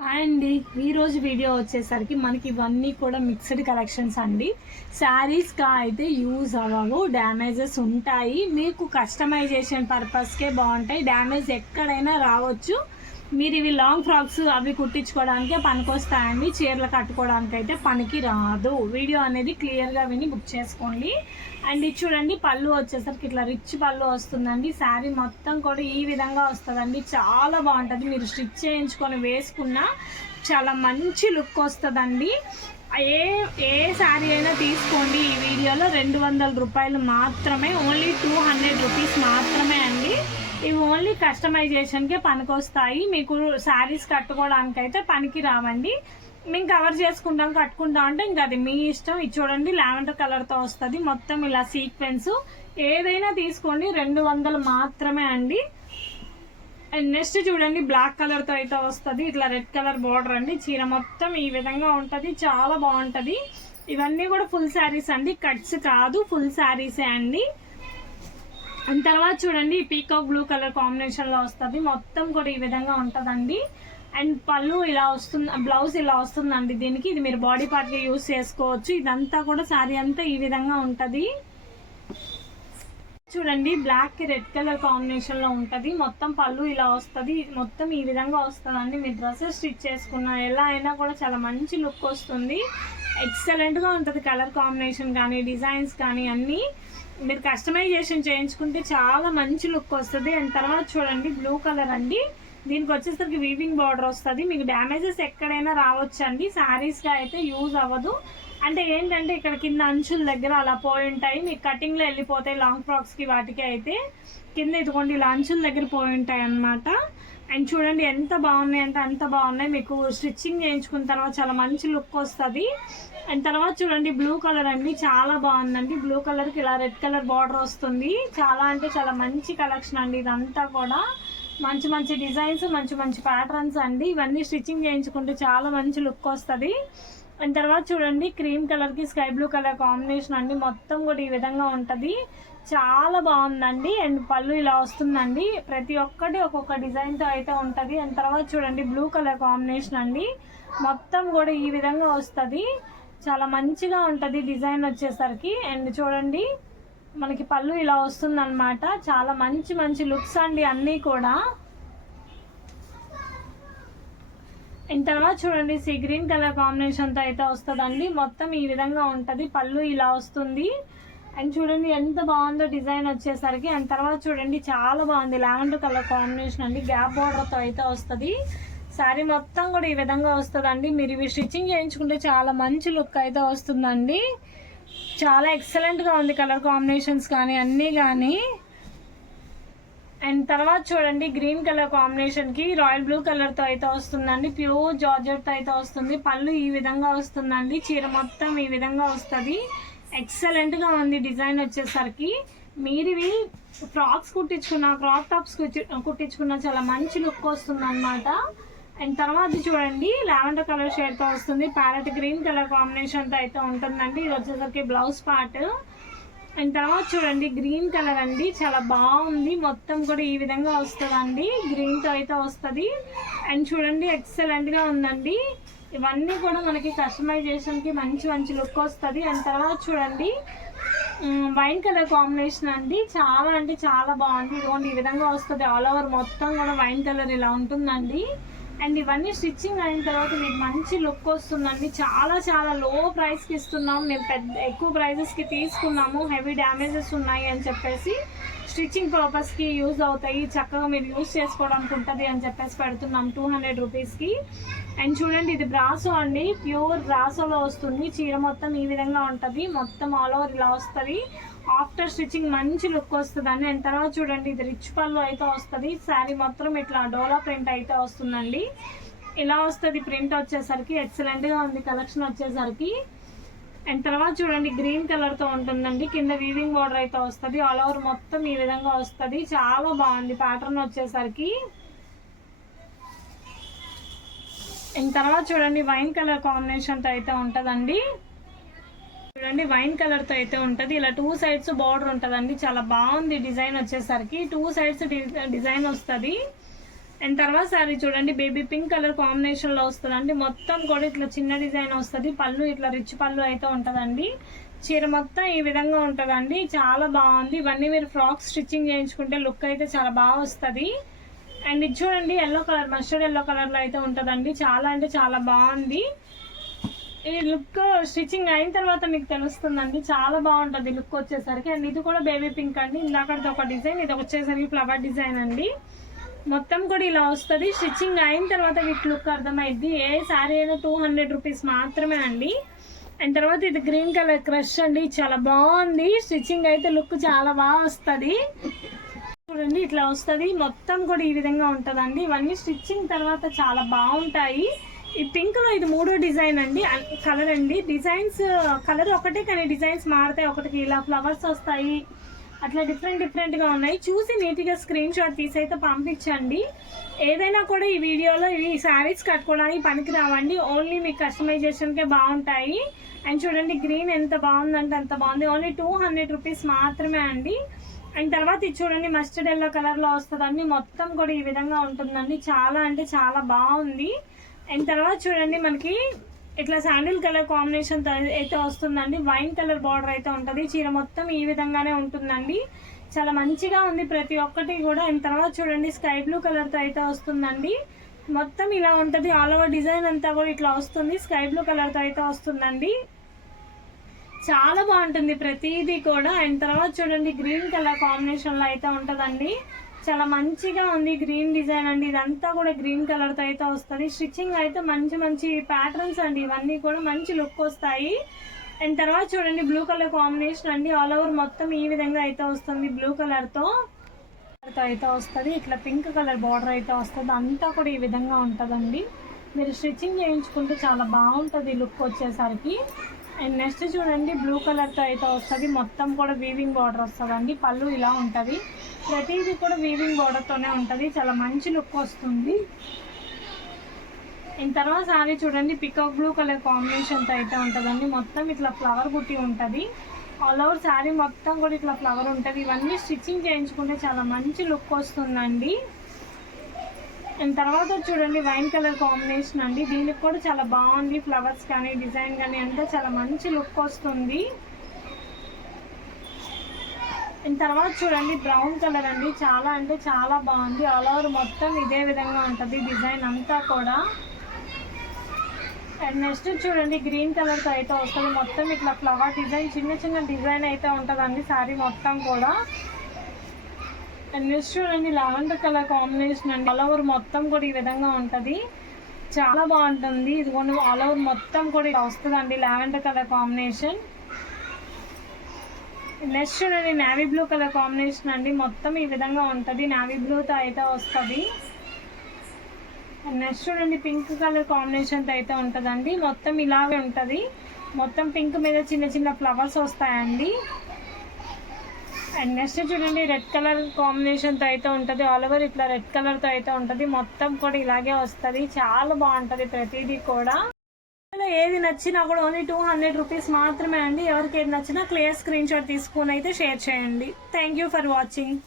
అండి ఈరోజు వీడియో వచ్చేసరికి మనకి ఇవన్నీ కూడా మిక్స్డ్ కలెక్షన్స్ అండి. శారీస్గా అయితే యూజ్ అవ్వవు, డ్యామేజెస్ ఉంటాయి. మీకు కస్టమైజేషన్ పర్పస్కే బాగుంటాయి. డ్యామేజ్ ఎక్కడైనా రావచ్చు. మీరు ఇవి లాంగ్ ఫ్రాక్స్ అవి కుట్టించుకోవడానికే పనికొస్తాయండి. చీరలు కట్టుకోవడానికి అయితే పనికి రాదు. వీడియో అనేది క్లియర్గా విని బుక్ చేసుకోండి. అండ్ ఇది చూడండి, పళ్ళు వచ్చేసరికి ఇట్లా రిచ్ పళ్ళు వస్తుందండి. శారీ మొత్తం కూడా ఈ విధంగా వస్తుందండి. చాలా బాగుంటుంది. మీరు స్టిచ్ చేయించుకొని వేసుకున్నా చాలా మంచి లుక్ వస్తుందండి. ఏ శారీ అయినా తీసుకోండి. ఈ వీడియోలో 200 రూపాయలు మాత్రమే, ఓన్లీ 200 రూపీస్ మాత్రమే అండి. ఇవి ఓన్లీ కస్టమైజేషన్కే పనికొస్తాయి. మీకు శారీస్ కట్టుకోవడానికి అయితే పనికి రావండి. మేము కవర్ చేసుకుంటాం, కట్టుకుంటాం అంటే ఇంకా అది మీ ఇష్టం. ఇది చూడండి, లావెండర్ కలర్తో వస్తుంది. మొత్తం ఇలా సీక్వెన్స్ ఏదైనా తీసుకోండి, 200 మాత్రమే అండి. అండ్ నెక్స్ట్ చూడండి, బ్లాక్ కలర్తో అయితే వస్తుంది. ఇట్లా రెడ్ కలర్ బార్డర్ అండి. చీర మొత్తం ఈ విధంగా ఉంటుంది. చాలా బాగుంటుంది. ఇవన్నీ కూడా ఫుల్ శారీస్ అండి, కట్స్ కాదు, ఫుల్ శారీసే అండి. అండ్ తర్వాత చూడండి, పీకాక్ బ్లూ కలర్ కాంబినేషన్లో వస్తుంది. మొత్తం కూడా ఈ విధంగా ఉంటుందండి. అండ్ పళ్ళు ఇలా వస్తుంది, బ్లౌజ్ ఇలా వస్తుందండి దీనికి. ఇది మీరు బాడీ పార్ట్కి యూజ్ చేసుకోవచ్చు. ఇదంతా కూడా శారీ అంతా ఈ విధంగా ఉంటుంది. చూడండి, బ్లాక్ కి రెడ్ కలర్ కాంబినేషన్ లో ఉంటది. మొత్తం పళ్ళు ఇలా వస్తుంది. మొత్తం ఈ విధంగా వస్తుందండి. మీరు డ్రెస్సెస్ స్టిచ్ చేసుకున్న ఎలా అయినా కూడా చాలా మంచి లుక్ వస్తుంది. ఎక్సలెంట్ గా ఉంటుంది. కలర్ కాంబినేషన్ కానీ డిజైన్స్ కానీ అన్నీ మీరు కస్టమైజేషన్ చేయించుకుంటే చాలా మంచి లుక్ వస్తుంది. అండ్ తర్వాత చూడండి, బ్లూ కలర్ అండి. దీనికి వచ్చేసరికి వీవింగ్ బార్డర్ వస్తుంది. మీకు డ్యామేజెస్ ఎక్కడైనా రావచ్చండి. శారీస్గా అయితే యూజ్ అవ్వదు. అంటే ఏంటంటే ఇక్కడ కింద అంచుల దగ్గర అలా పోయి ఉంటాయి. మీకు కటింగ్లో వెళ్ళిపోతాయి. లాంగ్ ఫ్రాక్స్కి వాటికి అయితే కింద ఇదిగోండి ఇలా అంచుల దగ్గర పోయి ఉంటాయి అన్నమాట. అండ్ చూడండి ఎంత బాగున్నాయి అంటే అంత బాగున్నాయి. మీకు స్టిచ్చింగ్ చేయించుకున్న తర్వాత చాలా మంచి లుక్ వస్తుంది. అండ్ తర్వాత చూడండి, బ్లూ కలర్ అండి. చాలా బాగుందండి. బ్లూ కలర్కి ఇలా రెడ్ కలర్ బార్డర్ వస్తుంది. చాలా అంటే చాలా మంచి కలెక్షన్ అండి. ఇదంతా కూడా మంచి మంచి డిజైన్స్, మంచి మంచి ప్యాటర్న్స్ అండి. ఇవన్నీ స్టిచ్చింగ్ చేయించుకుంటే చాలా మంచి లుక్ వస్తుంది. అండ్ తర్వాత చూడండి, క్రీమ్ కలర్కి స్కై బ్లూ కలర్ కాంబినేషన్ అండి. మొత్తం కూడా ఈ విధంగా ఉంటుంది. చాలా బాగుందండి. అండ్ పళ్ళు ఇలా వస్తుందండి. ప్రతి ఒక్కటి ఒక్కొక్క డిజైన్తో అయితే ఉంటుంది. అండ్ తర్వాత చూడండి, బ్లూ కలర్ కాంబినేషన్ అండి. మొత్తం కూడా ఈ విధంగా వస్తుంది. చాలా మంచిగా ఉంటుంది డిజైన్ వచ్చేసరికి. అండ్ చూడండి, మనకి పళ్ళు ఇలా వస్తుంది అనమాట. చాలా మంచి మంచి లుక్స్ అండి అన్నీ కూడా. అండ్ తర్వాత చూడండి, సీ గ్రీన్ కలర్ కాంబినేషన్తో అయితే వస్తుందండి. మొత్తం ఈ విధంగా ఉంటుంది. పళ్ళు ఇలా వస్తుంది. అండ్ చూడండి ఎంత బాగుందో డిజైన్ వచ్చేసరికి. అండ్ తర్వాత చూడండి, చాలా బాగుంది. లావెండర్ కలర్ కాంబినేషన్ అండి. గ్యాప్ బార్డర్తో అయితే వస్తుంది. శారీ మొత్తం కూడా ఈ విధంగా వస్తుందండి. మీరు ఇవి స్టిచ్చింగ్ చేయించుకుంటే చాలా మంచి లుక్ అయితే వస్తుందండి. చాలా ఎక్సలెంట్గా ఉంది కలర్ కాంబినేషన్స్ కానీ అన్నీ కానీ. అండ్ తర్వాత చూడండి, గ్రీన్ కలర్ కాంబినేషన్కి రాయల్ బ్లూ కలర్తో అయితే వస్తుందండి. ప్యూర్ జార్జెట్తో అయితే వస్తుంది. పళ్ళు ఈ విధంగా వస్తుందండి. చీర మొత్తం ఈ విధంగా వస్తుంది. ఎక్సలెంట్గా ఉంది డిజైన్ వచ్చేసరికి. మీరు ఇవి ఫ్రాక్స్ కుట్టించుకున్న, క్రాప్ టాప్స్ కుట్టించుకున్న చాలా మంచి లుక్ వస్తుంది అనమాట. అండ్ తర్వాత చూడండి, లావెండర్ కలర్ షేడ్తో వస్తుంది. ప్యారెట్ గ్రీన్ కలర్ కాంబినేషన్తో అయితే ఉంటుందండి. ఇది వచ్చేసరికి బ్లౌజ్ పార్ట్. అండ్ తర్వాత చూడండి, గ్రీన్ కలర్ అండి. చాలా బాగుంది. మొత్తం కూడా ఈ విధంగా వస్తుందండి. గ్రీన్తో అయితే వస్తుంది. అండ్ చూడండి, ఎక్సలెంట్గా ఉందండి. ఇవన్నీ కూడా మనకి కస్టమైజేషన్కి మంచి మంచి లుక్ వస్తుంది. అండ్ తర్వాత చూడండి, వైన్ కలర్ కాంబినేషన్ అండి. చాలా అంటే చాలా బాగుంది. ఇదిగోండి ఈ విధంగా వస్తుంది. ఆల్ ఓవర్ మొత్తం కూడా వైన్ కలర్ ఇలా ఉంటుందండి. అండ్ ఇవన్నీ స్టిచ్చింగ్ అయిన తర్వాత మీకు మంచి లుక్ వస్తుందండి. చాలా చాలా లో ప్రైస్కి ఇస్తున్నాము. మేము ఎక్కువ ప్రైజెస్కి తీసుకున్నాము. హెవీ డ్యామేజెస్ ఉన్నాయి అని చెప్పేసి స్టిచ్చింగ్ పర్పస్కి యూజ్ అవుతాయి. చక్కగా మీరు యూజ్ చేసుకోవడానికి ఉంటుంది అని చెప్పేసి పెడుతున్నాం 200 రూపీస్కి. అండ్ చూడండి, ఇది బ్రాసో అండి. ప్యూర్ బ్రాసోలో వస్తుంది. చీర మొత్తం ఈ విధంగా ఉంటుంది. మొత్తం ఆల్ ఓవర్ ఇలా వస్తుంది. ఆఫ్టర్ స్టిచ్చింగ్ మంచి లుక్ వస్తుందండి. అండ్ తర్వాత చూడండి, ఇది రిచ్ పళ్ళు అయితే వస్తుంది. శారీ మొత్తం ఇట్లా డోలా ప్రింట్ అయితే వస్తుందండి. ఇలా వస్తుంది ప్రింట్ వచ్చేసరికి. ఎక్సలెంట్గా ఉంది కలెక్షన్ వచ్చేసరికి. అండ్ తర్వాత చూడండి, గ్రీన్ కలర్తో ఉంటుందండి. కింద వీవింగ్ బార్డర్ అయితే వస్తుంది. ఆల్ ఓవర్ మొత్తం ఈ విధంగా వస్తుంది. చాలా బాగుంది ప్యాటర్న్ వచ్చేసరికి. అండ్ తర్వాత చూడండి, వైన్ కలర్ కాంబినేషన్తో అయితే ఉంటుందండి. చూడండి, వైన్ కలర్తో అయితే ఉంటుంది. ఇలా 2 సైడ్స్ బార్డర్ ఉంటుందండి. చాలా బాగుంది డిజైన్ వచ్చేసరికి. 2 సైడ్స్ డిజైన్ వస్తుంది. అండ్ తర్వాత సారీ చూడండి బేబీ పింక్ కలర్ కాంబినేషన్ లో వస్తుందండి. మొత్తం కూడా ఇట్లా చిన్న డిజైన్ వస్తుంది. పళ్ళు ఇట్లా రిచ్ పళ్ళు అయితే ఉంటదండి. చీర మొత్తం ఈ విధంగా ఉంటదండి. చాలా బాగుంది. ఇవన్నీ మీరు ఫ్రాక్స్ స్టిచ్చింగ్ చేయించుకుంటే లుక్ అయితే చాలా బాగా వస్తుంది. అండ్ ఇది చూడండి yellow colour, mustard yellow colour లో అయితే ఉంటదండి. చాలా అంటే చాలా బాగుంది. ఈ లుక్ స్టిచ్చింగ్ అయిన తర్వాత మీకు తెలుస్తుందండి. చాలా బాగుంటుంది లుక్ వచ్చేసరికి. అండ్ ఇది కూడా బేబీ పింక్ అండి. ఇందాకది ఒక డిజైన్, ఇది వచ్చేసరికి ఫ్లవర్ డిజైన్ అండి. మొత్తం కూడా ఇలా వస్తుంది. స్టిచ్చింగ్ అయిన తర్వాత వీటి లుక్ అర్థమైద్ది. ఏ శారీ అయినా 200 రూపీస్ మాత్రమే అండి. అండ్ తర్వాత ఇది గ్రీన్ కలర్ క్రష్ అండి. చాలా బాగుంది. స్టిచ్చింగ్ అయితే లుక్ చాలా బాగా వస్తుంది. చూడండి ఇట్లా వస్తుంది. మొత్తం కూడా ఈ విధంగా ఉంటుందండి. ఇవన్నీ స్టిచ్చింగ్ తర్వాత చాలా బాగుంటాయి. ఈ పింక్ లో ఇది 3వ డిజైన్ అండి. కలర్ అండి. డిజైన్స్ కలర్ ఒకటే కానీ డిజైన్స్ మారుతాయి. ఒకటికి ఇలా ఫ్లవర్స్ వస్తాయి. అట్లా డిఫరెంట్ గా ఉన్నాయి. చూసి నీట్గా స్క్రీన్ షాట్ తీసి అయితే పంపించండి. ఏదైనా కూడా ఈ వీడియోలో ఈ శారీస్ కట్టుకోవడానికి పనికి రావండి. ఓన్లీ మీకు కస్టమైజేషన్కే బాగుంటాయి. అండ్ చూడండి గ్రీన్ ఎంత బాగుందంటే అంత బాగుంది. ఓన్లీ 200 రూపీస్ మాత్రమే అండి. అండ్ తర్వాత ఇది చూడండి మస్టర్డ్ ఎల్లో కలర్ లో వస్తుందండి. మొత్తం కూడా ఈ విధంగా ఉంటుందండి. చాలా అంటే చాలా బాగుంది. అండ్ తర్వాత చూడండి మనకి ఇట్లా శాండిల్ కలర్ కాంబినేషన్ అయితే వస్తుందండి. వైన్ కలర్ బార్డర్ అయితే ఉంటుంది. చీర మొత్తం ఈ విధంగానే ఉంటుందండి. చాలా మంచిగా ఉంది ప్రతి ఒక్కటి కూడా. అండ్ తర్వాత చూడండి స్కై బ్లూ కలర్ తో అయితే వస్తుందండి. మొత్తం ఇలా ఉంటుంది. ఆల్ ఓవర్ డిజైన్ అంతా కూడా ఇట్లా వస్తుంది. స్కై బ్లూ కలర్ తో అయితే వస్తుందండి. చాలా బాగుంటుంది ప్రతిదీ కూడా. అండ్ తర్వాత చూడండి గ్రీన్ కలర్ కాంబినేషన్ లో అయితే ఉంటదండి. చాలా మంచిగా ఉంది. గ్రీన్ డిజైన్ అండి. ఇదంతా కూడా గ్రీన్ కలర్ తో అయితే వస్తుంది. స్టిచ్చింగ్ అయితే మంచి ప్యాటర్న్స్ అండి. ఇవన్నీ కూడా మంచి లుక్ వస్తాయి. అండ్ తర్వాత చూడండి బ్లూ కలర్ కాంబినేషన్ అండి. ఆల్ ఓవర్ మొత్తం ఈ విధంగా అయితే వస్తుంది. బ్లూ కలర్ తో అయితే వస్తుంది. ఇట్లా పింక్ కలర్ బార్డర్ అయితే వస్తుంది. అంతా కూడా ఈ విధంగా ఉంటుందండి. మీరు స్టిచ్చింగ్ చేయించుకుంటే చాలా బాగుంటుంది లుక్ వచ్చేసరికి. అండ్ నెక్స్ట్ చూడండి బ్లూ కలర్తో అయితే వస్తుంది. మొత్తం కూడా వీవింగ్ బార్డర్ వస్తుందండి. పళ్ళు ఇలా ఉంటుంది. ప్రతిదీ కూడా వీవింగ్ బార్డర్తోనే ఉంటుంది. చాలా మంచి లుక్ వస్తుంది. అండ్ తర్వాత సారీ చూడండి పికాక్ బ్లూ కలర్ కాంబినేషన్తో అయితే ఉంటుందండి. మొత్తం ఇట్లా ఫ్లవర్ బుట్టి ఉంటుంది. ఆల్ ఓవర్ శారీ మొత్తం కూడా ఇట్లా ఫ్లవర్ ఉంటుంది. ఇవన్నీ స్టిచ్చింగ్ చేయించుకుంటే చాలా మంచి లుక్ వస్తుందండి. అండ్ తర్వాత చూడండి వైన్ కలర్ కాంబినేషన్ అండి. దీనికి కూడా చాలా బాగుంది. ఫ్లవర్స్ కానీ డిజైన్ కానీ అంతా చాలా మంచి లుక్ వస్తుంది. అండ్ తర్వాత చూడండి బ్రౌన్ కలర్ అండి. చాలా అంటే చాలా బాగుంది. ఆల్ ఓవర్ మొత్తం ఇదే విధంగా ఉంటుంది డిజైన్ అంతా కూడా. అండ్ నెక్స్ట్ చూడండి గ్రీన్ కలర్తో అయితే వస్తుంది. మొత్తం ఇట్లా ఫ్లవర్ డిజైన్ చిన్న డిజైన్ అయితే ఉంటుందండి శారీ మొత్తం కూడా. అండ్ నెక్స్ట్ చూడండి లావెండర్ కలర్ కాంబినేషన్ అండి. ఆల్ ఓవర్ మొత్తం కూడా ఈ విధంగా ఉంటుంది. చాలా బాగుంటుంది. ఇదిగోండి ఆల్ ఓవర్ మొత్తం కూడా ఇలా వస్తుందండి లావెండర్ కలర్ కాంబినేషన్. నెక్స్ట్ చూడండి నేవీ బ్లూ కలర్ కాంబినేషన్ అండి. మొత్తం ఈ విధంగా ఉంటుంది. నేవీ బ్లూతో అయితే వస్తుంది. నెక్స్ట్ చూడండి పింక్ కలర్ కాంబినేషన్తో అయితే ఉంటుందండి. మొత్తం ఇలాగే ఉంటుంది. మొత్తం పింక్ మీద చిన్న ఫ్లవర్స్ వస్తాయండి. అండ్ నెక్స్ట్ చూడండి రెడ్ కలర్ కాంబినేషన్తో అయితే ఉంటుంది. ఆల్ ఓవర్ ఇట్లా రెడ్ కలర్తో అయితే ఉంటుంది. మొత్తం కూడా ఇలాగే వస్తుంది. చాలా బాగుంటుంది ప్రతిదీ కూడా. ఏది నచ్చినా కూడా ఓన్లీ 200 రూపీస్ మాత్రమే అండి. ఎవరికి ఏది నచ్చినా క్లియర్ స్క్రీన్ షాట్ తీసుకొని అయితే షేర్ చేయండి. Thank you for watching.